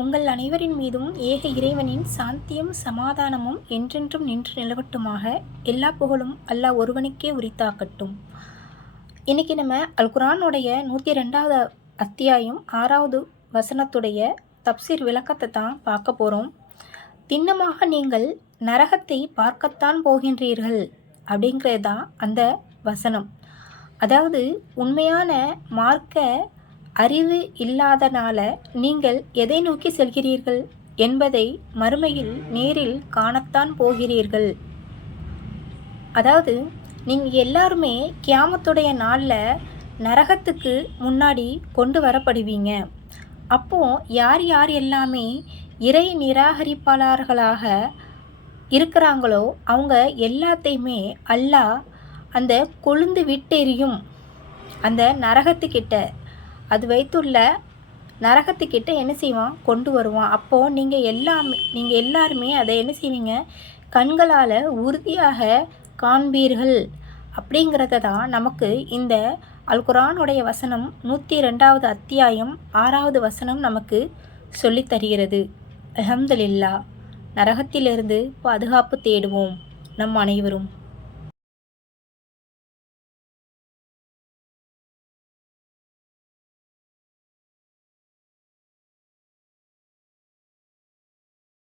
உங்கள் அனைவரின் மீதும் ஏக இறைவனின் சாந்தியும் சமாதானமும் என்றென்றும் நின்று நிலவட்டுமாக. எல்லா புகழும் அல்லாஹ் ஒருவனுக்கே உரித்தாக்கட்டும். இன்றைக்கி நம்ம அல்குரானுடைய 102வது அத்தியாயம் 6வது வசனத்துடைய தப்சீர் விளக்கத்தை தான் பார்க்க போகிறோம். திண்ணமாக நீங்கள் நரகத்தை பார்க்கத்தான் போகின்றீர்கள் அப்படிங்கிறது தான் அந்த வசனம். அதாவது உண்மையான மார்க்க அறிவு இல்லாதனால நீங்கள் எதை நோக்கி செல்கிறீர்கள் என்பதை மறுமையில் நேரில் காணத்தான் போகிறீர்கள். அதாவது நீங்கள் எல்லாருமே கியாமத்துடைய நாளில் நரகத்துக்கு முன்னாடி கொண்டு வரப்படுவீங்க. அப்போது யார் யார் எல்லாமே இறை நிராகரிப்பாளர்களாக இருக்கிறாங்களோ அவங்க எல்லாத்தையுமே அல்லாஹ் அந்த கொழுந்து விட்டெறியும் அந்த நரகத்துக்கிட்ட, அது வைத்துள்ள நரகத்துக்கிட்ட என்ன செய்வான், கொண்டு வருவான். அப்போது நீங்கள் எல்லாருமே அதை என்ன செய்வீங்க, கண்களால் உறுதியாக காண்பீர்கள். அப்படிங்கிறத தான் நமக்கு இந்த அல்குரானுடைய வசனம் 102வது அத்தியாயம் 6வது வசனம் நமக்கு சொல்லித் தருகிறது. அல்ஹம்துலில்லாஹ். நரகத்திலிருந்து பாதுகாப்பு தேடுவோம் நம் அனைவரும்.